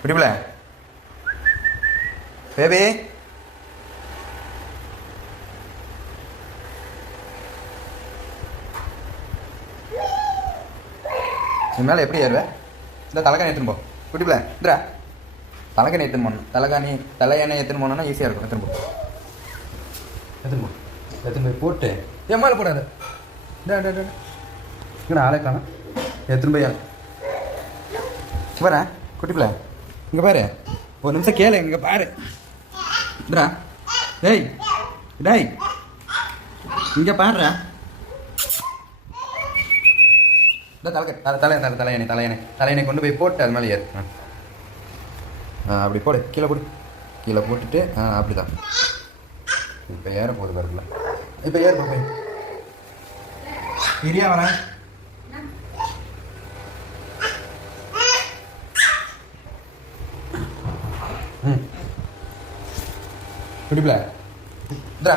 பிடிப்பல baby நீ மேலே எப்படி ஏறுவேன் இந்த தலைக்காணி எடுத்துன்னு போ பிடிப்பல இந்தா தலைக்காணி எடுத்துன்னு போகணும் தலைக்காணி தலையானை எடுத்துன்னு போனோம்னா ஈஸியாக இருக்கும் எடுத்துன்னு போ எடுத்துன்னு போ எடுத்துன்னு போய் போட்டு என் மேலே போடாது இங்கே ஆளே காணும் எடுத்துன்னு போய் வரேன் குட்டிப்பிள்ள இங்கே பாரு. ஒரு நிமிஷம் கேளு இங்கே பாரு. இந்தா. டேய் டேய். இங்கே பாருடா. இந்த தலை தலை தலை தலை தலையணை தலையணை. தலையணை கொண்டு போய் போட்டு அது மேலே ஏறு. ஆ. அப்படி போடு. கீழே போடு. கீழே போட்டுட்டு ஆ அப்படிதான். இப்போ ஏற போகுது பாருங்களா இப்போ ஏறு போய். இரியா வரேன் பிடிப்பல. இந்தா.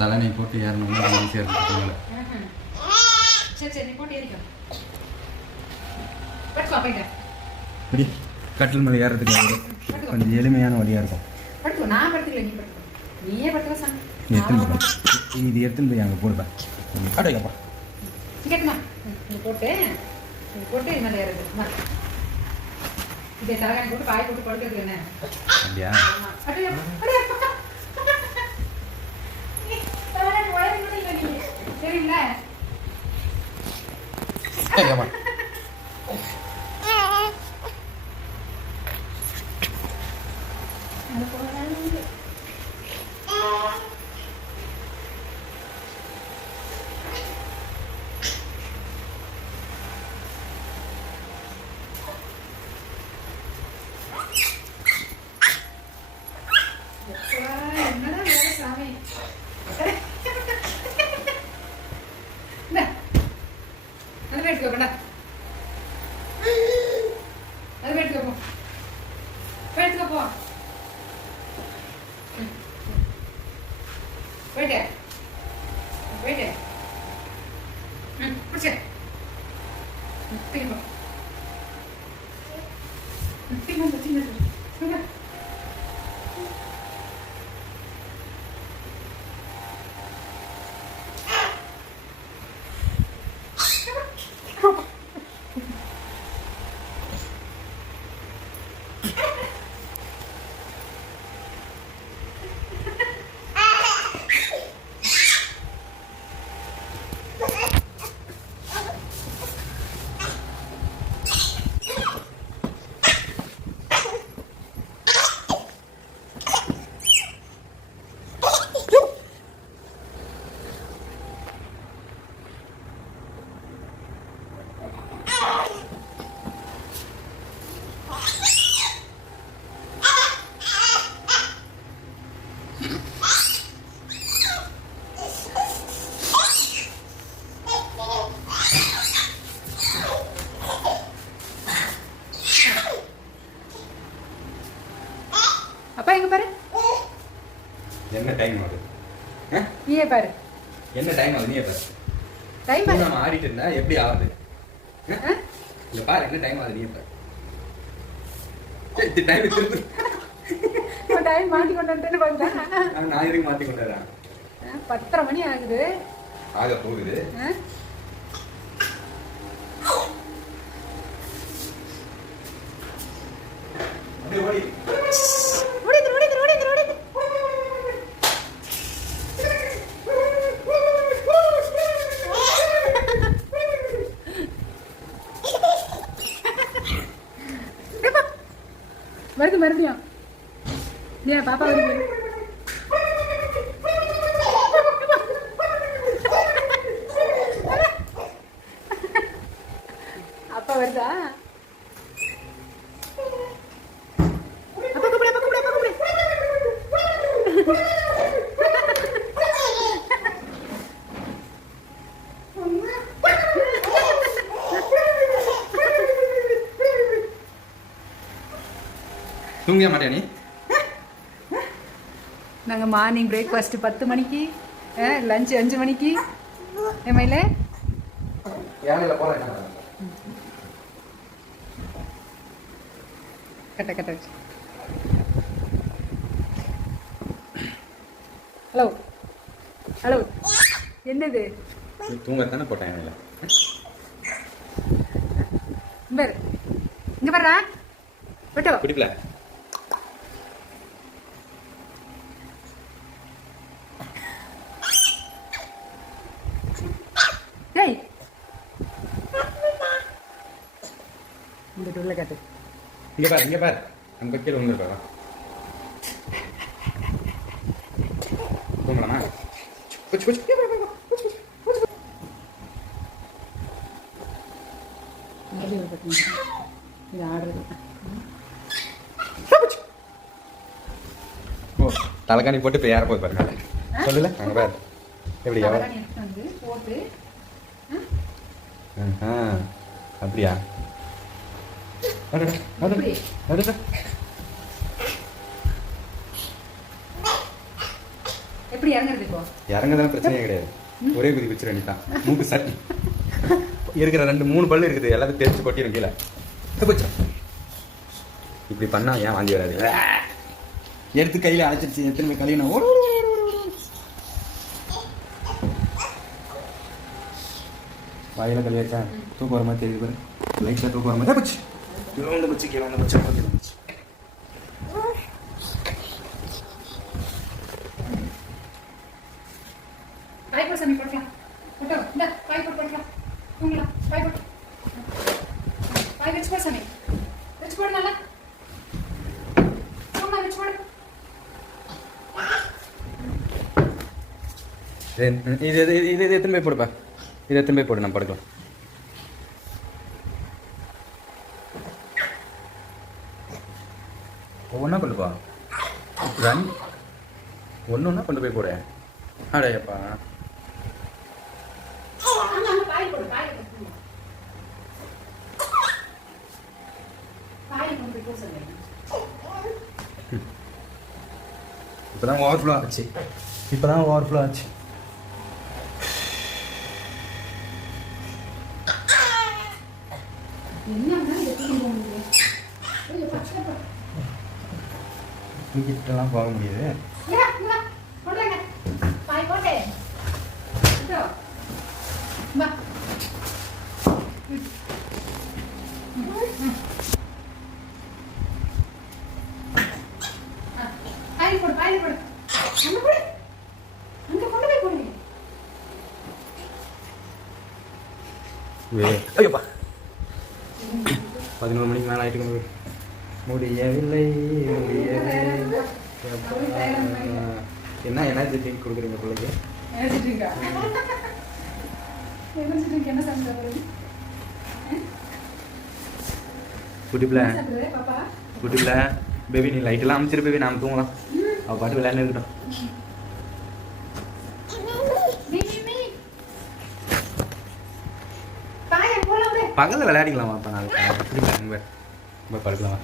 தலைனை போட்டு ஏறணும்னா ஈஸியாக இருக்கும் சரி சரி நீ போட்டு ஏறிக்கோ. படுத்துக்கோ போயிட்டு இப்படி கட்டில் மேலே ஏறதுக்கு கொஞ்சம் எளிமையான வழியாக இருக்கும். நான் படுத்துக்கல நீ படுத்துக்கோ. நீயே படுத்துக்கோ சாமி. நீ எடுத்துன்னு போய் இது எடுத்துன்னு போய் அங்கே போடுப்பேன் அடையப்பா கேட்டுமா நீ போட்டு நீ போட்டு என்ன ஏறுது. இதே தலைகாணி போட்டு பாய் போட்டு படுக்கிறது என்ன? அப்படியா. சரிங்களா என்னதான் வேலை சாமி இந்தா. அது போய் எடுத்துக்கோ, கொண்டா. அது போய் எடுத்துக்கோ, போ. போய் எடுத்துக்கோ, போ. ம், ம். போயிட்டு. போயிட்டு. ம், பிடிச்சு. ம், தூக்கி போ. ம், தூக்கி வந்து, தூக்கி வந்து. தூக்கி வந்து. அப்பா எங்க பாரு என்ன டைம் ஆகுது? நீயே பாரு. என்ன டைம் ஆகுது? நீ பாரு. டைம் பாரு நம்ம ஆடிட்டு இருந்தா எப்படி ஆகுது? இல்ல பாரு என்ன டைம் ஆகுது? நீ பாரு. டைம் திருப்பி. டைம் மாட்டி கொண்டு வந்துட்டு பார்த்தா நான் எதுக்கு மாத்தி கொண்டு வரேன்? பத்தரை மணி ஆகுது. ஆக போகுது? அப்படியே ஓடி ஓடிந்துரு, ஓடிந்துரு, ஓடிந்துரு, ஓடிந்துரு. ஏப்பா, வருது மறுபடியும் ஏன் பாப்பா வருது அப்பா வருதா அப்பா கூப்பிடு அப்பா கூப்பிடு அப்பா கூப்பிடு தூங்கிய மாட்டியா நீ? நாங்கள் மார்னிங் பிரேக்ஃபாஸ்ட்டு பத்து மணிக்கு லஞ்ச் அஞ்சு மணிக்கு. போகிறேன் கட்ட கட்ட வச்சு. ஹலோ ஹலோ என்னது? தூங்கத்தானே போட்டேன் இங்க பாருடா. விட்டோ பிடிக்கல டேய் டூல்ல காட்டு இங்கே பாரு இங்கே பாரு அங்கே கீழே வந்துருக்கா தூங்கலாமா குச்சி குச்சி இது ஆடுறது ஓ தலைக்காணி போட்டு இப்போ யார போய் பாரு மேலே சொல்லல அங்கே பாரு எப்படி அப்படியா எப்படி? அடடா. எப்படி இறங்குறது இப்போ? இறங்குறதுலாம் பிரச்சனையே கிடையாது. ஒரே குதி வச்சிட வேண்டியதான் மூக்கு சட்டி. இருக்கிற ரெண்டு மூணு பல்லு இருக்குது. எல்லாத்தையும் தேய்ச்சி கொட்டிடும் கீழே. போச்சு. இப்படி பண்ணா ஏன் வாங்கி வராது? எடுத்து கையில் அழைச்சிருச்சு எத்தனை போய் கழுவினா ஓடு ஓடு, ஓடு, ஓடு, ஓடு. வாயில கழுவி வச்சா தூக்கம் வர மாதிரி தெரியுது பாரு. லைட்டாக தூக்கம் வர மாதிரி. போச்சு. சாமி இந்த பாய் போட்டு போட்டுக்கலாம். தூங்கலாம் பாய் போட்டு. பாய் வச்சு போடு சாமி. வச்சு போடு நல்லா. தூங்கலாம் வச்சு போடு. இது இது இது இது இது எத்தனை போய் போடுப்பா? இது எத்தனை போய் போடு நான் படுக்கலாம். ஒவ்வொன்றா கொண்டு போ. ரன் ஒன்று ஒன்றா கொண்டு போய் போடு. அடையப்பா. இப்போ தான் ஓவர்ஃப்ளோ ஆச்சு. இப்போ தான் ஓவர்ஃப்ளோ ஆச்சு. என்ன இருந்தாலும் இதை தூக்கி போக முடியும் ஐயோ, பச்சை போ. தூக்கிட்டுலாம் போக முடியுது இங்க வா, இங்க வா. போடுறாங்க. பாய் போட்டு. இதோ. வா. ம். ம். ம். ஆ, பாய் போடு, பாய் போடு. அங்க போடு. அங்க கொண்டு போய் போடு. ஐயோப்பா. பதினோரு மணிக்கு மேலே ஆயிட்டு இருக்கு. முடியவில்லை முடியவில்லை. என்ன எனர்ஜி ட்ரிங்க் கொடுக்குறீங்க பிள்ளைக்கு என்ன சாப்பிடுறது? குட்டி பிள்ளை? குட்டி பிள்ளை பேபி நீ லைட்டெல்லாம் அமைச்சிரு பேபி நாம தூங்கலாம். அவள் பாட்டு விளையாண்டு இருக்கட்டும். பகலில் விளையாடிக்கலாமா அப்போ நாளைக்கு? இப்போ படுக்கலாமா?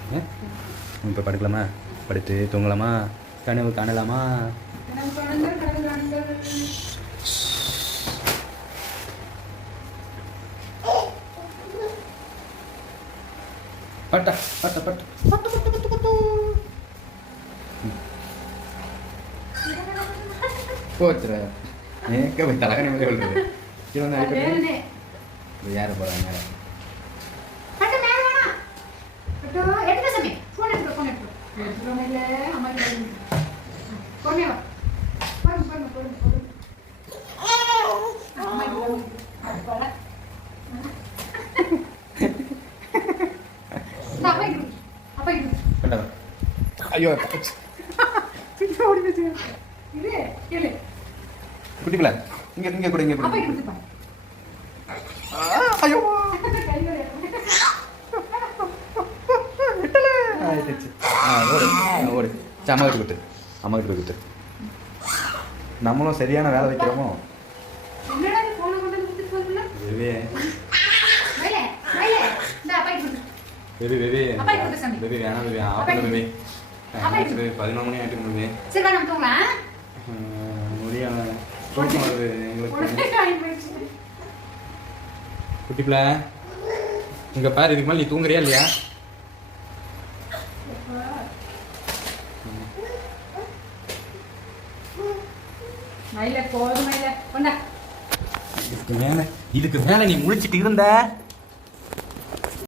இப்போ படுக்கலாமா? படுத்து தூங்கலாமா? கனவு காணலாமா. பட்ட பட்ட பட்ட. பட்டு பட்டு பட்டு பட்டு ஏக்க போய் அடிப்பட்டு வேணுனே. யார் போகிறாங்க மேலே பட்டு மேல வேணாம். பட்டு, எடுத்துக்க சாமி. phone எடுத்துக்க, phone எடுத்துக்க. எடுத்துக்கோங்க இல்ல, அம்மா கிட்ட இருந்து. பொறுமையா வா. பொறுமை, பொறுமை, பொறுமை, பொறுமை. அம்மா கிட்ட இருந்து. அது போல. இந்தா, அப்பா கிட்ட கொடு. அப்பா கொண்டாங்க ஐயோ. பின்ன ஓடி போச்சு. இரு, கேளு. குட்டி பிள்ளை இங்கே இங்கே கூட இங்கே கூட. ஐயோ. ஓடு. ஆ, ஓடு. சரி, அம்மா கிட்ட கொடுத்து அம்மா கிட்ட கொடுத்து நம்மளும் சரியான வேலை வைக்கிறோமோ? பேபி. Baby baby. பேபி வேணாம் பேபி ஆப்பிள் பேபி பதினொன்று மணி ஆகிட்டு முடியுது சரி நம்ம தூங்கலாம் முடியும் தூக்கம் வருது எங்களுக்கு. குட்டி பிள்ளை இங்க பாரு இதுக்கு மேலே நீ தூங்குறியா இல்லையா? இதுக்கு மேல இதுக்கு மேல நீ முழிச்சிட்டு இருந்த?